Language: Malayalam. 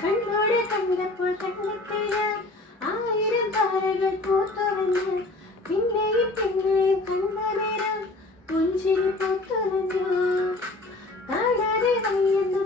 കണ്ണോടെ കണ്ടപ്പോൾ കണ്ടെത്തിയ ആയിരം താരകൾ പൂത്തുറഞ്ഞ് പിന്നെയും പിന്നെയും കണ്ട നേരം പുഞ്ചിരി പൂത്തുറഞ്ഞു കാണാതെ വയ്യെന്നു